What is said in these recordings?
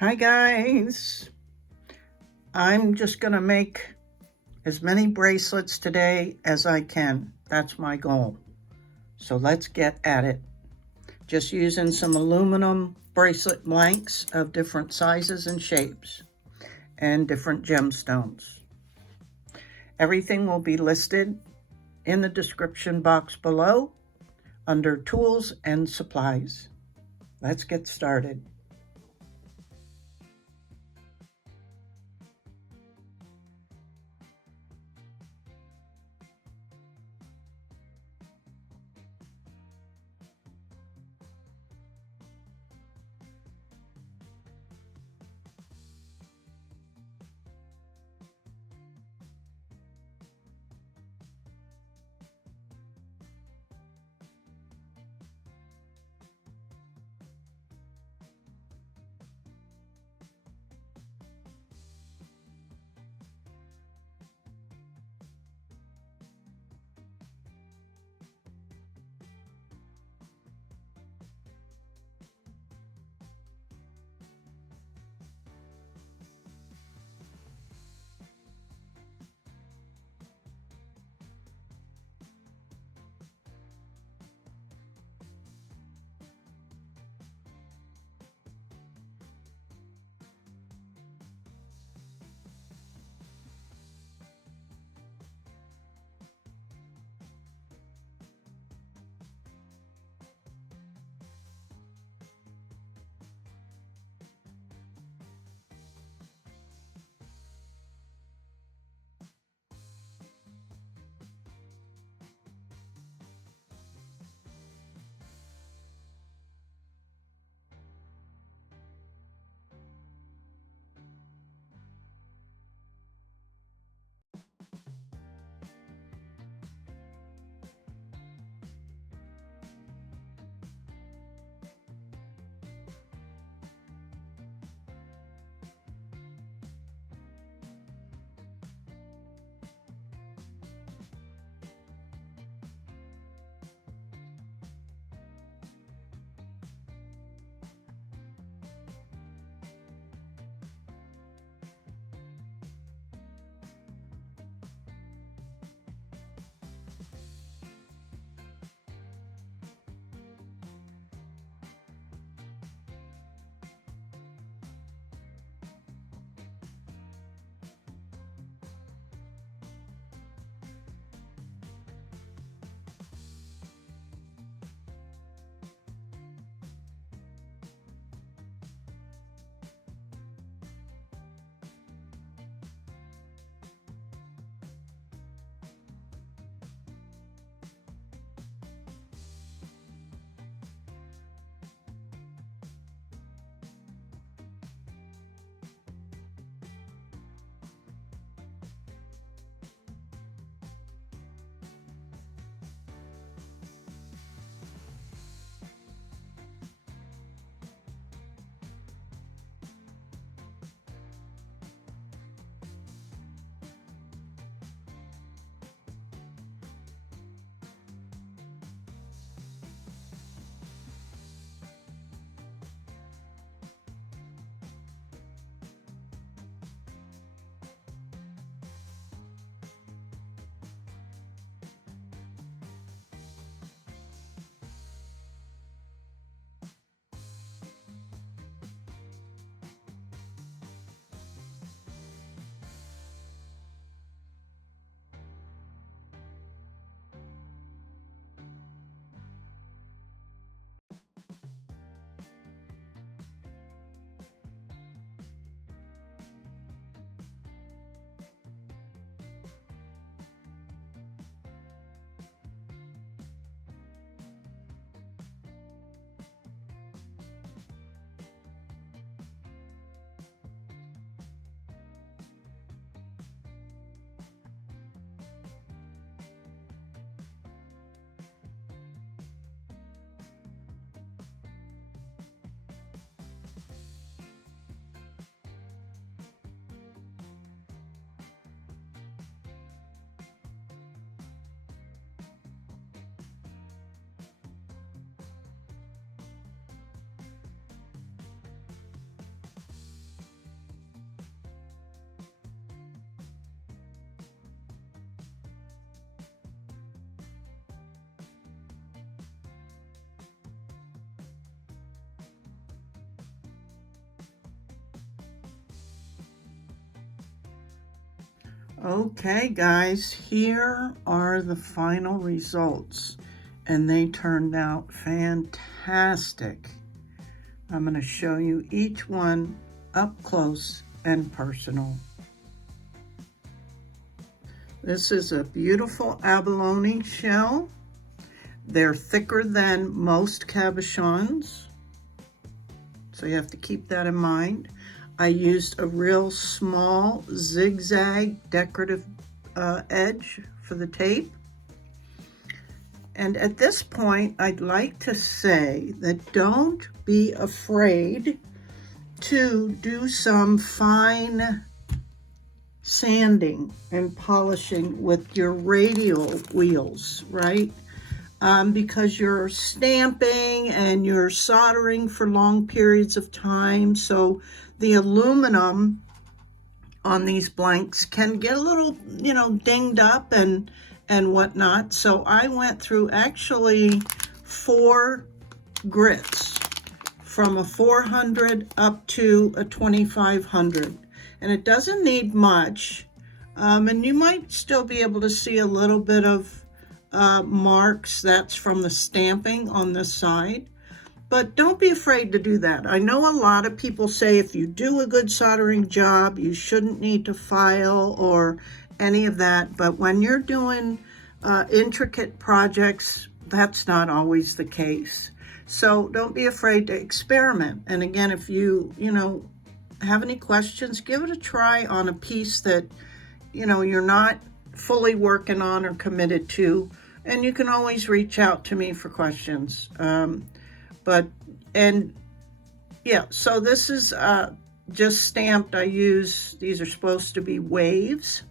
Hi guys, I'm just gonna make as many bracelets today as I can. That's my goal. So let's get at it. Just using some aluminum bracelet blanks of different sizes and shapes and different gemstones. Everything will be listed in the description box below under tools and supplies. Let's get started. Okay guys, here are the final results, and they turned out fantastic. I'm going to show you each one up close and personal. This is a beautiful abalone shell. They're thicker than most cabochons, so you have to keep that in mind. I used a real small zigzag decorative edge for the tape. And at this point, I'd like to say that don't be afraid to do some fine sanding and polishing with your radial wheels, right? Because you're stamping and you're soldering for long periods of time, so the aluminum on these blanks can get a little, dinged up and whatnot. So I went through actually 4 grits from a 400 up to a 2500, and it doesn't need much, and you might still be able to see a little bit of marks. That's from the stamping on this side, but don't be afraid to do that. I know a lot of people say if you do a good soldering job, you shouldn't need to file or any of that, but when you're doing intricate projects, that's not always the case. So don't be afraid to experiment. And again, if you have any questions, give it a try on a piece that you're not fully working on or committed to, and you can always reach out to me for questions. So this is just stamped. These are supposed to be waves.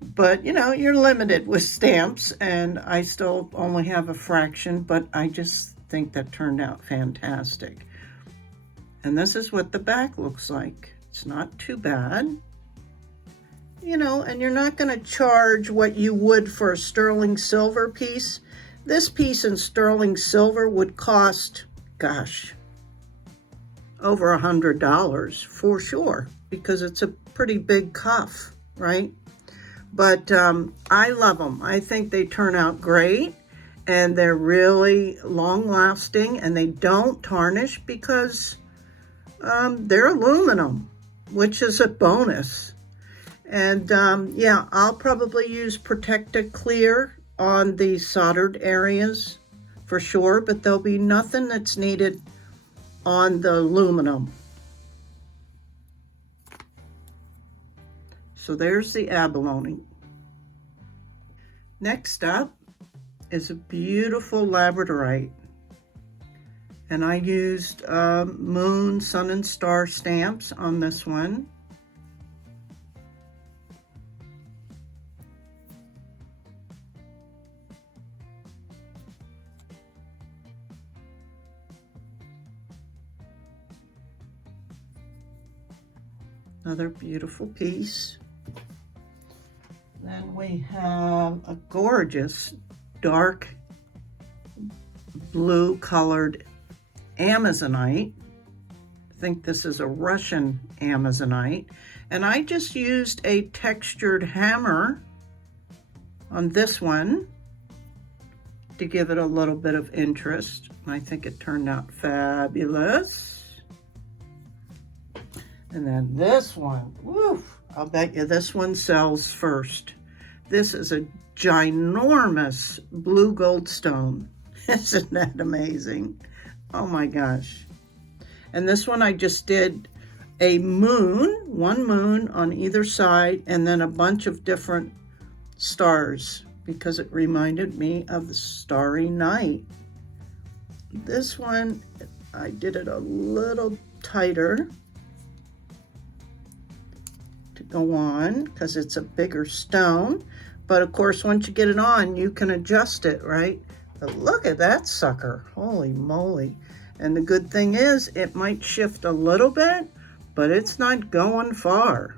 But you're limited with stamps, and I still only have a fraction, but I just think that turned out fantastic. And this is what the back looks like. It's not too bad. And you're not going to charge what you would for a sterling silver piece. This piece in sterling silver would cost, gosh, over $100 for sure, because it's a pretty big cuff, right? But I love them. I think they turn out great, and they're really long lasting, and they don't tarnish because they're aluminum, which is a bonus. And I'll probably use Protecta Clear on the soldered areas for sure, but there'll be nothing that's needed on the aluminum. So there's the abalone. Next up is a beautiful labradorite. And I used moon, sun, and star stamps on this one. Another beautiful piece. Then we have a gorgeous dark blue colored Amazonite. I think this is a Russian Amazonite. And I just used a textured hammer on this one to give it a little bit of interest. I think it turned out fabulous. And then this one, woof, I'll bet you this one sells first. This is a ginormous blue goldstone. Isn't that amazing? Oh my gosh. And this one I just did a moon, one moon on either side, and then a bunch of different stars because it reminded me of the Starry Night. This one, I did it a little tighter to go on because it's a bigger stone. But of course, once you get it on, you can adjust it, right? But look at that sucker, holy moly. And the good thing is it might shift a little bit, but it's not going far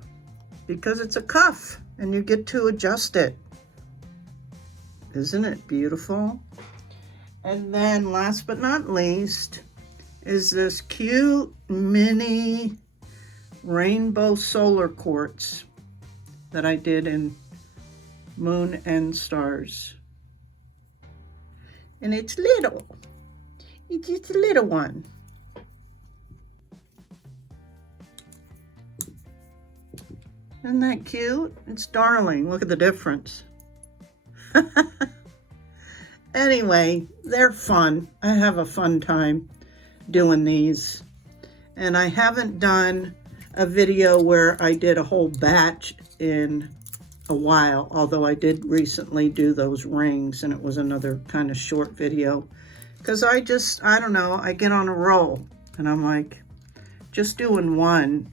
because it's a cuff and you get to adjust it. Isn't it beautiful? And then last but not least is this cute mini rainbow solar quartz that I did in Moon and Stars. And it's little. It's just a little one. Isn't that cute? It's darling. Look at the difference. Anyway, they're fun. I have a fun time doing these. And I haven't done a video where I did a whole batch in a while, although I did recently do those rings, and it was another kind of short video. Because I don't know, I get on a roll, and I'm like, just doing one,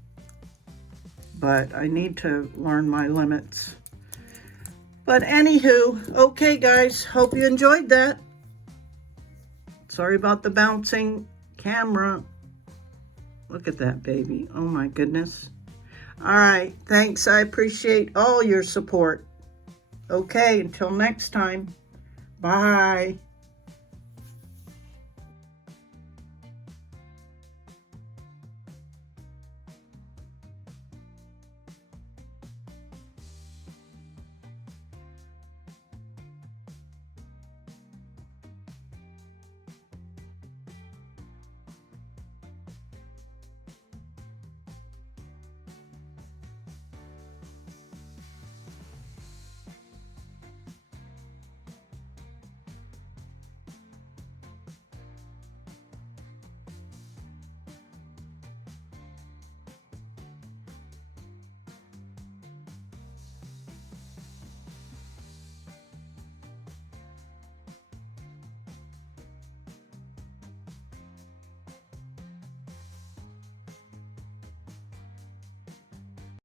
but I need to learn my limits. But anywho, okay guys, hope you enjoyed that. Sorry about the bouncing camera. Look at that baby, oh my goodness. All right, thanks, I appreciate all your support. Okay, until next time, bye.